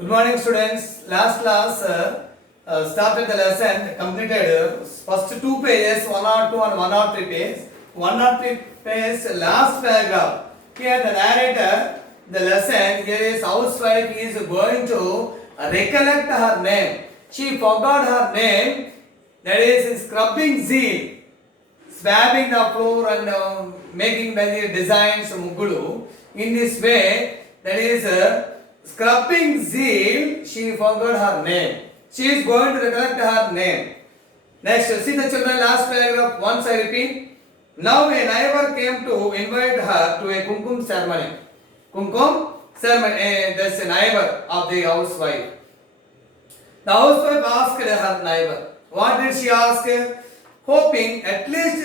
Good morning, students. Last class started the lesson, completed first two pages, 102 and 103 page. 103 page, last paragraph. Here the narrator, the lesson, here is housewife is going to recollect her name. She forgot her name, that is scrubbing zeal, swabbing the floor and making the designs muggulu. In this way, that is scrubbing zeal, she forgot her name. She is going to recollect her name. Next, see the children, last paragraph, once I repeat. Now a neighbor came to invite her to a kumkum ceremony. Kumkum ceremony, that's a neighbor of the housewife. The housewife asked her neighbor, what did she ask? Hoping at least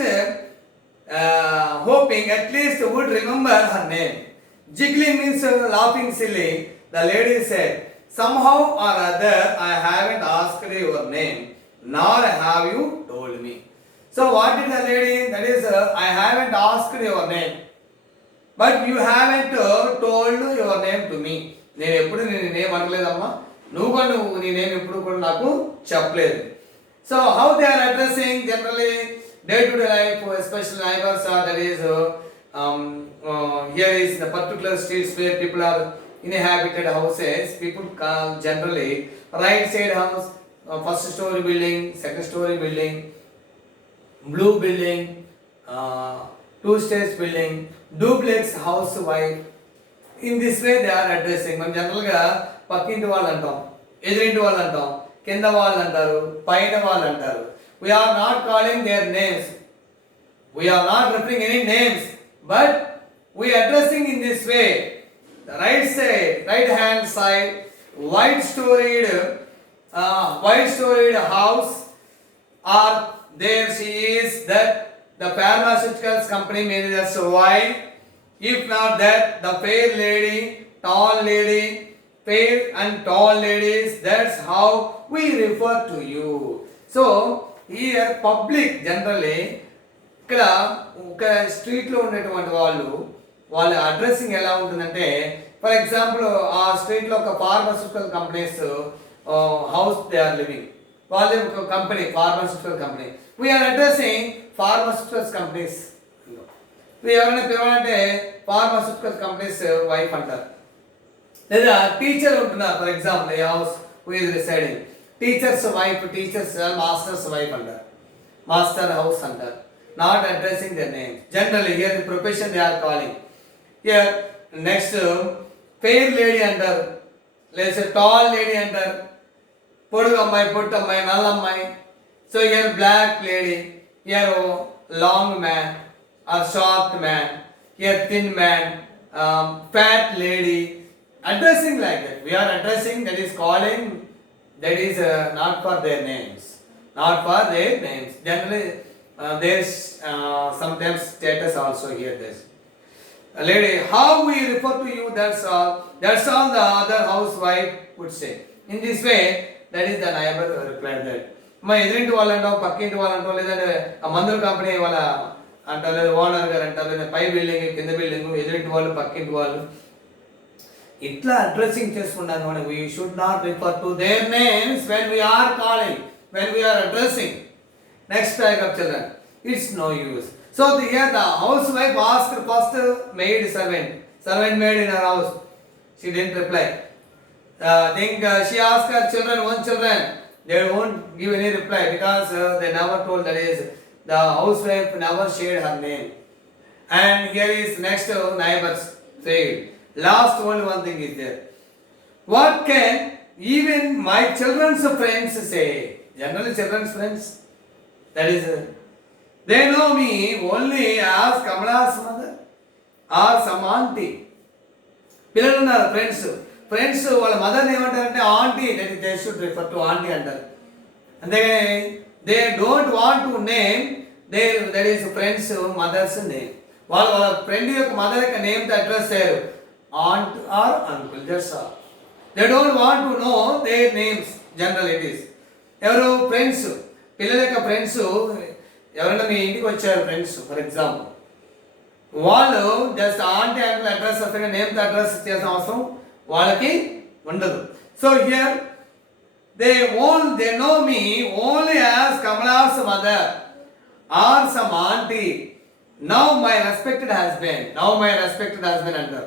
would remember her name. Giggling means laughing silly. The lady said, somehow or other I haven't asked your name, nor have you told me. So what did the lady, that is, I haven't asked your name, but you haven't told your name to me. నేను ఎప్పుడు నీ name అనలేదమ్మా, నువ్వు నీ name ఎప్పుడు కూడా నాకు చెప్పలేదు. So how they are addressing generally day-to-day life, especially neighbors are, that is, here is the particular streets where people are inhabited houses. People call generally right side house, first story building, second story building, blue building, two stage building, duplex housewife. In this way they are addressing. మనం జనరల్గా పక్కింటి వాళ్ళు అంటాం, ఎదురింటి వాళ్ళు అంటాం, కింద వాళ్ళు అంటారు, పైన వాళ్ళు అంటారు. We are not calling their names. We are not referring any names, but we are addressing in this way. The right side, right hand side, white storied house, or there she is, that the pharmaceuticals company manager's wife. If not that, the fair and tall ladies, that's how we refer to you. So here public generally, ఇక్కడ ఒక స్ట్రీట్లో ఉండేటువంటి వాళ్ళ addressing ఎలా ఉంటుందంటే, for example ఆ స్ట్రీట్లో ఒక pharmaceutical companies house they are living, వాళ్ళే ఒక company, pharmaceutical company. We are addressing pharmaceuticals companies. ఎవరైనా పిలవాలంటే ఫార్మాస్యూటికల్ కంపెనీస్ వైఫ్ అంటారు. లేదా టీచర్ ఉంటున్నారు, for example a house who is residing, teacher's wife, teacher's master's wife అంటారు, మాస్టర్ హౌస్ అంటారు. Not addressing their names. Generally, here the profession they are calling. Here, next, fair lady అంటారు, let's say tall lady అంటారు, పొడుగు అమ్మాయి, పొట్టు అమ్మాయి, నల్ల అమ్మాయి. So here black lady, here long man or short man, here thin man, fat lady. Addressing like that. We are addressing, that is calling, that is not for their names. Not for their names. Generally, there's sometimes status also here. This lady, how we refer to you, that's all the other housewife would say. In this way, that is the neighbor replied that. మా ఎదురింటి వాళ్ళు అంటాం, పక్కింటి వాళ్ళు అంటాం, లేదంటే ఆ మందుల కంపెనీ వాళ్ళ అంటారు, లేదా ఓనర్ గారు అంటారు, లేదా పై బిల్డింగ్, కింద బిల్డింగ్, ఎదురింటి వాళ్ళు, పక్కింటి వాళ్ళు, ఇట్లా అడ్రస్సింగ్ చేసుకుంటాను. we should not refer to their names when we are calling, when we are addressing. Next paragraph children, it's no use. So here the housewife asked first servant maid in her house. She didn't reply. She asked her children, they won't give any reply because they never told, that is, the housewife never shared her name. And here is next neighbors said, last only one thing is there. What can even my children's friends say? Generally children's friends, that is, they know me only as Kamala's mother or some auntie. పిల్లలు ఉన్నారు, friends వాళ్ళ మదర్ని ఏమంటారంటే aunty, they should refer to aunty అంటారు. అంతేగాని they don't want to name their, that is friend's mother's name. వాళ్ళ friend యొక్క mother యొక్క నేమ్తో అడ్రస్ చేయరు, aunt or uncle, just all. They don't want to know their names. General it is. ఎవరు friends, పిల్లల యొక్క ఫ్రెండ్స్, ఎవరైనా మీ ఇంటికి వచ్చారు ఫ్రెండ్స్ ఫర్ ఎగ్జాంపుల్, వాళ్ళు జస్ట్ ఆంటీ అంకుల్ అడ్రస్ వస్తే నేమ్తో అడ్రస్ చేసిన అవసరం వాళ్ళకి ఉండదు. So here they know me only as Kamala's mother or some auntie. Now my respected husband. Under.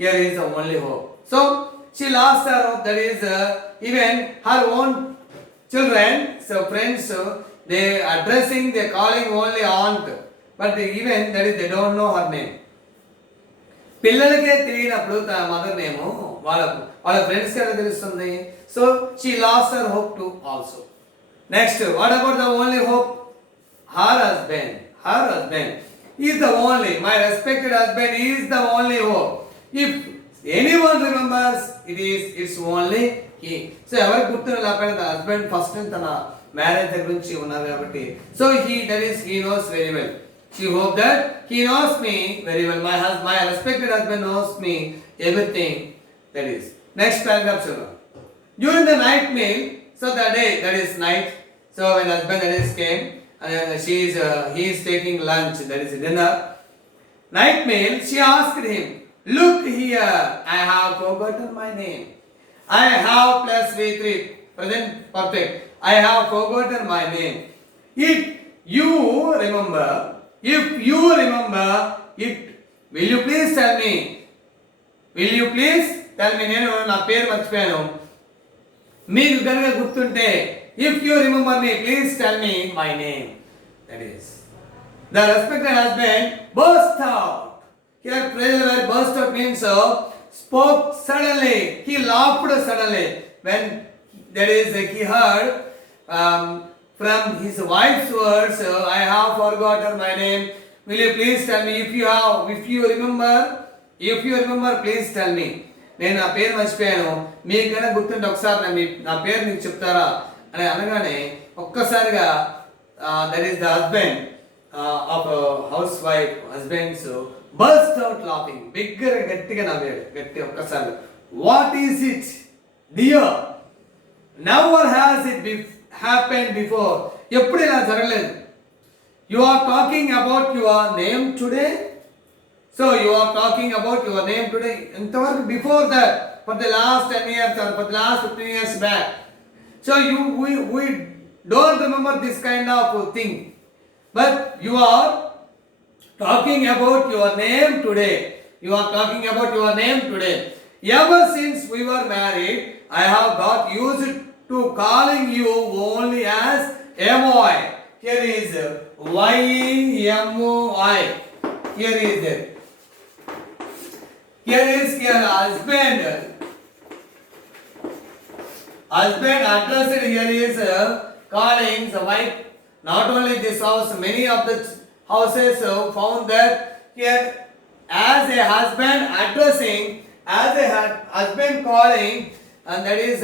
Here is the only hope. So she lost her hope. That is even her own children, so friends, they addressing, they calling only aunt. But even that is they don't know her name. పిల్లలకే తెలియనప్పుడు తన mother name వాళ్ళ friends కి ఎలా తెలుస్తుంది? So she lost her hope to also. Next, what about the only hope? Her husband is the only, my respected husband is the only hope. If anyone remembers it's only he. So ఎవరికి గుర్తున్న లేకపోయినా తన husband first తన marriage దగ్గర నుంచి ఉన్నారు కాబట్టి, so he knows very well. She hope that he knows me very well. My respected husband knows me everything. That is. Next paragraph, children. During the night meal, so the day, that is night. So when husband that is came, and he is taking lunch, that is dinner. Night meal, she asked him, "Look here, I have forgotten my name. I have plus V3, present perfect. I have forgotten my name. If you remember it, will you please tell me? నేను నా పేరు మర్చిపోయాను, మీకు కనుక గుర్తుంటే, if you remember me, please tell me my name." That is, the respected husband burst out. Here phrase where burst out means spoke suddenly. He laughed suddenly when that is he heard from his wife's words, "I have forgotten my name. Will you please tell me? If you remember, please tell me." నేను నా పేరు మర్చిపోయాను, మీకు కనుక గుర్తుంటే ఒకసారి నా పేరు మీకు చెప్తారా అని అనగానే ఒక్కసారిగా that is the husband of house wife husbands burst out laughing. బిగ్గరగా గట్టిగా నవ్వాడు, గట్టి ఒక్కసారి. What is it dear? Never has it happened before. ఎప్పుడు ఇలా జరగలేదు. You are talking about your name today. So you are talking about your name today. ఇంతవరకు before that, for the last 10 years or for the last 15 years back. So we don't remember this kind of thing. But you are talking about your name today. Ever since we were married, I have got used to calling you only as Emoy. Here is Y-E-M-O-I. Here is your husband. Husband addressed here is calling the wife. Not only this house, many of the houses found that here as a husband addressing, as a husband calling, and that is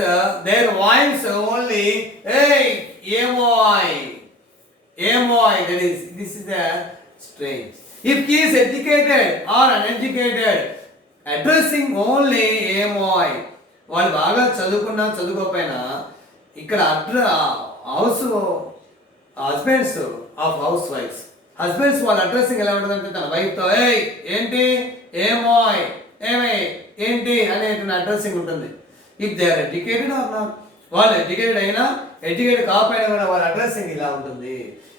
their wives only. Hey, Emoy. This is strange. If he is educated or uneducated, addressing only Emoy. వాళ్ళు బాగా చదువుకున్నా చదువుకోకపోయినా ఇక్కడ house husbands of house wives, husbands వాళ్ళ addressing ఎలా ఉంటుందంటే తన వైఫ్తో ఏయ్ ఏంటి, ఏమోయ్, ఏంటి అనేటువంటి అడ్రస్సింగ్ ఉంటుంది. If they are educated or not, వాళ్ళు ఎడ్యుకేటెడ్ అయినా ఎడ్యుకేటెడ్ కాకపోయినా కూడా వాళ్ళ అడ్రస్సింగ్ ఇలా ఉంటుంది.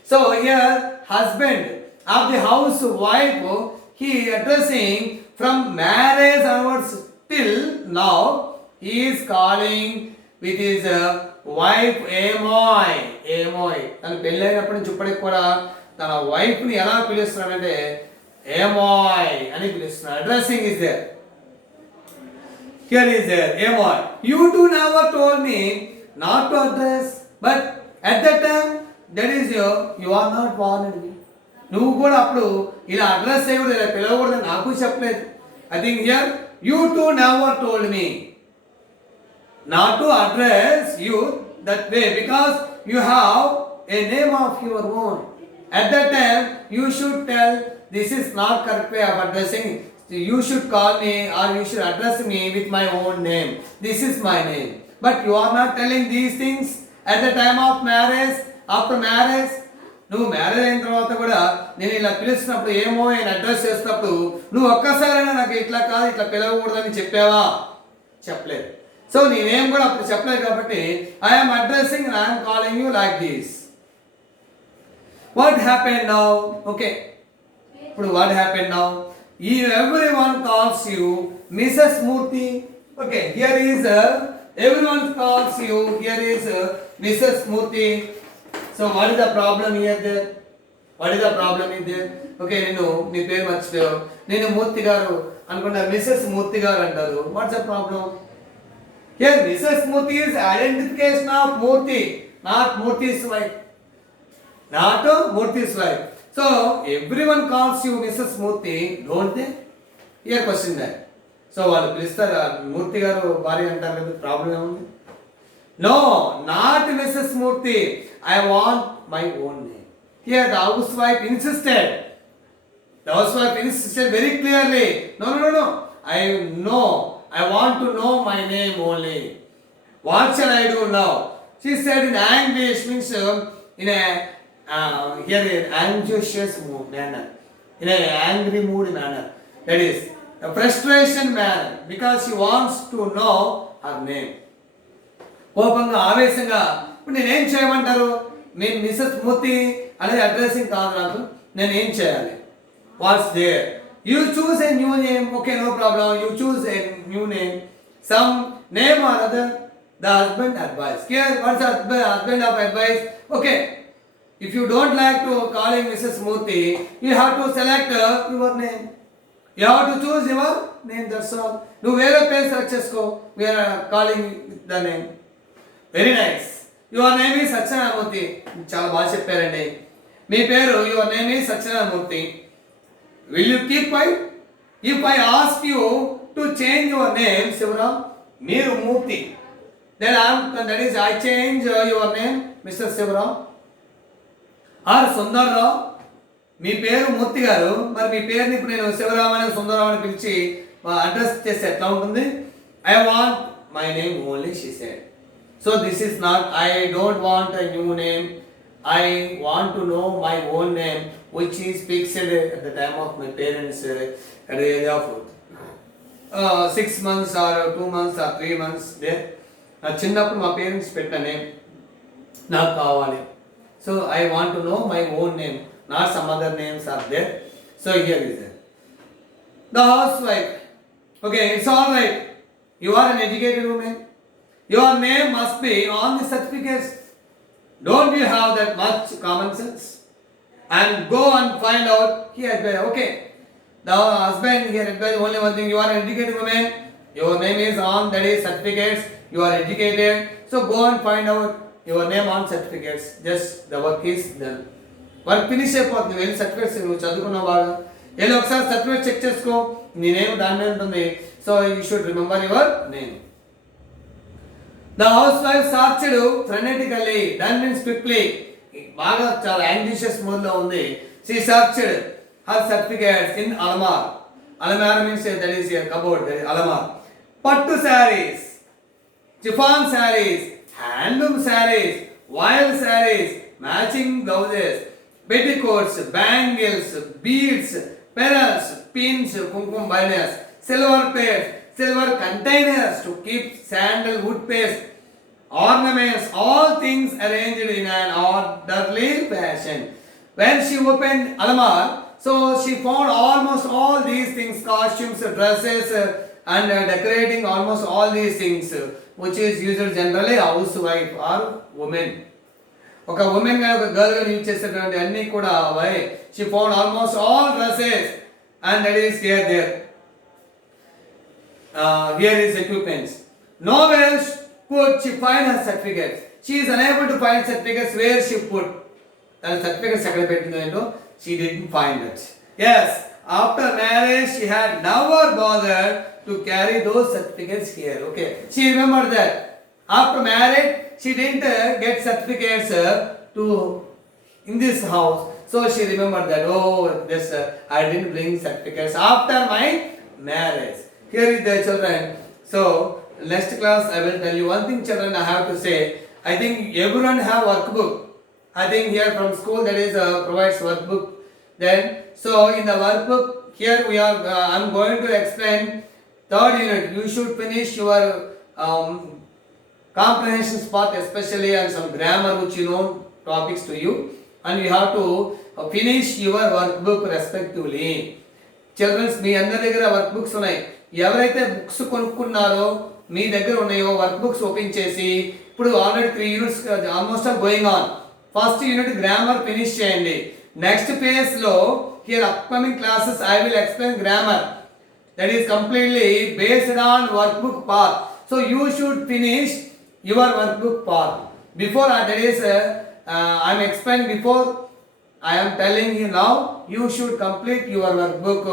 So here husband of the house wife, he addressing from marriage hours till now, he is calling with his wife ఏమోయ్. తన పెళ్ళైనప్పటి నుంచి ఇప్పటికి కూడా తన వైఫ్ని ఎలా పిలుస్తున్నాడంటే ఏమోయ్ అని పిలుస్తున్నాడు. Addressing is there. Here is there, Emoy. You two never told me not to address, but at that time, that is you are not warned me. నువ్వు కూడా అప్పుడు ఇలా అడ్రస్ చేయకూడదు, ఇలా పిలవకూడదు నాకు చెప్పలేదు. I think here, you two never told me not to address you that way because you have a name of your own. At that time, you should tell this is not correct way of addressing. You should call me or you should address me with my own name. This is my name. But you are not telling these things at the time of marriage, after marriage. నువ్వు marriage అయిన తర్వాత కూడా నేను ఇలా పిలుస్తున్నప్పుడు ఏమో అని address చేస్తున్నప్పుడు నువ్వు ఒక్కసారైనా నాకు ఇట్లా కాదు ఇట్లా పిలవకూడదని చెప్పావా? చెప్పలేదు. సో నీ నేమ్ కూడా అప్పుడు చెప్పలేదు కాబట్టి I'm addressing and I'm calling you like this. What happen now? Okay, ఇప్పుడు what happen now? Everyone calls you Mrs. Murthy. Okay, here is everyone calls you. Here is Mrs. Murthy. So what is the problem here there? What is the problem in there? Okay, నేను నీ పేరు మర్చిపోయావు, నేను మూర్తి గారు అనుకున్నా, missus మూర్తి గారు అంటారు. What's the problem? Here Mrs. Murthy is identification of Murthy, not Murthy's wife. Not Murthy's wife. So everyone calls you Mrs. Murthy, don't they? Here question that. So వాళ్ళు పిలుస్తారు మూర్తి గారు భార్య అంటారు కదా, ప్రాబ్లం ఏముంది? No, not Mrs. Murthy. I want my own name. Here the housewife insisted. The housewife insisted very clearly. No. I want to know my name only. What shall I do now? She said in anguish, means in a here in anxious manner, in an angry mood manner. That is a frustration manner, because she wants to know her name. కోపంగా ఆవేశంగా ఇప్పుడు నేనేం చేయమంటారు? నేను missus మూర్తి అనేది addressing కాదు నాకు, నేను ఏం చేయాలి? What's there? You choose a new name. Okay, no problem. You choose a new name. Some name or other. The husband advice. Here, what's the husband of advice? Okay. If you don't like to calling Mrs. Murthy, you have to select your name. You have to choose your name. That's all. నువ్వు వేరే పేరు select చేసుకో. We are calling the name. Very nice. Your name is Satyanarayana Murthy. చాలా బాగా చెప్పారండి. మీ పేరు your name is Satyanarayana Murthy. Will you keep quiet? If I ask you to change your name, Sivaram, Meeru Murthy, then I change your name, Mr. Sivaram. Or Sundarrao, మీ పేరు మూర్తి గారు, మరి మీ పేరుని ఇప్పుడు నేను శివరామ్ అని సుందరరావు అని పిలిచి అడ్రస్ చేస్తే ఎట్లా ఉంటుంది? I want my name only, she said. So this is not, I don't want a new name. I want to know my own name, which is fixed at the time of my parents at the age of 6 months or 2 months or 3 months there. నా చిన్నప్పుడు మా parents పెట్టిన name నాకు కావాలి. So I want to know my own name, not some other names are there. So here is the house wife. Okay, it's all right. You are an educated women. Your name must be on the certificates. Don't you have that much common sense? And go and find out. He advised, okay, the husband here advised only one thing: you are an educated woman, your name is on, that is certificates, you are educated, so go and find out your name on certificates. Just the work is done. Work finish అయిపోతుంది. వెళ్ళి certificates నువ్వు చదువుకున్నావు బాగా, వెళ్ళి ఒకసారి certificate check చేసుకో, నీ name దాని మీద ఉంటుంది. So you should remember your name. The housewife searched frenetically. That means quickly. బాగా చాలా యాంగ్జియస్ మూడ్ లో ఉంది. She searched her certificates in Alamar. Alamar means that is a cupboard. That is Alamar. Pattu sarees, chiffon sarees, handloom sarees, voile sarees, matching blouses, petticoats, bangles, beads, pearls, pins, kumkum banners, silver plates, silver containers to keep sandalwood paste, ornaments, all things arranged in an orderly fashion. When she opened Alamar, so she found almost all these things, costumes, dresses, and decorating almost all these things, which is used generally housewife or woman. ఒక women గా ఒక girl గా use చేసేటువంటి అన్ని కూడా she found almost all dresses, and that is there. Here is equipments. Nowhere could she find her certificates. She is unable to find certificates where she put. And certificates ఎక్కడ పెట్టిందో ఏంటో she didn't find it. Yes, after marriage she had never bothered to carry those certificates here. Okay, she remembered that after marriage she didn't get certificates to in this house. So she remembered that, oh, this I didn't bring certificates after my marriage. Here is the children. So next class I will tell you one thing, children. I have to say, I think everyone have workbook. I think here from school that is provides workbook. Then so in the workbook here we are I'm going to explain third unit. You should finish your comprehension part, especially, and some grammar which you know topics to you, and you have to finish your workbook respectively. Childrens మీ అందరి దగ్గర work books ఉన్నాయి. ఎవరైతే books కొనుక్కున్నారో మీ దగ్గర ఉన్నాయో work books open చేసి ఇప్పుడు already 3 units almost all going on. First unit grammar finish చేయండి. నెక్స్ట్ పేజ్ లో here upcoming classes I will explain grammar that is completely based on workbook part. So you should finish your workbook part before that is I am explaining before I am telling you now you should complete your workbook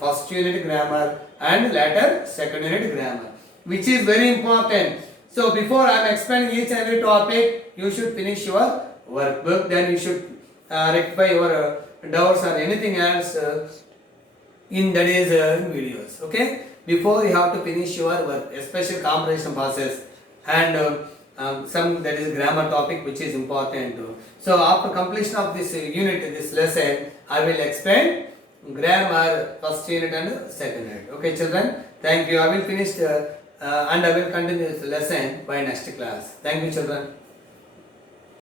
first unit grammar and later second unit grammar, which is very important. So before I am explaining each and every topic you should finish your workbook, then you should rectify your doubts or anything else in that is videos. Okay, before you have to finish your work, especially comprehension process and some that is grammar topic which is important. So after completion of this unit, this lesson, I will explain grammar first unit and second unit. Okay children, thank you. I will finish and I will continue this lesson by next class. Thank you children.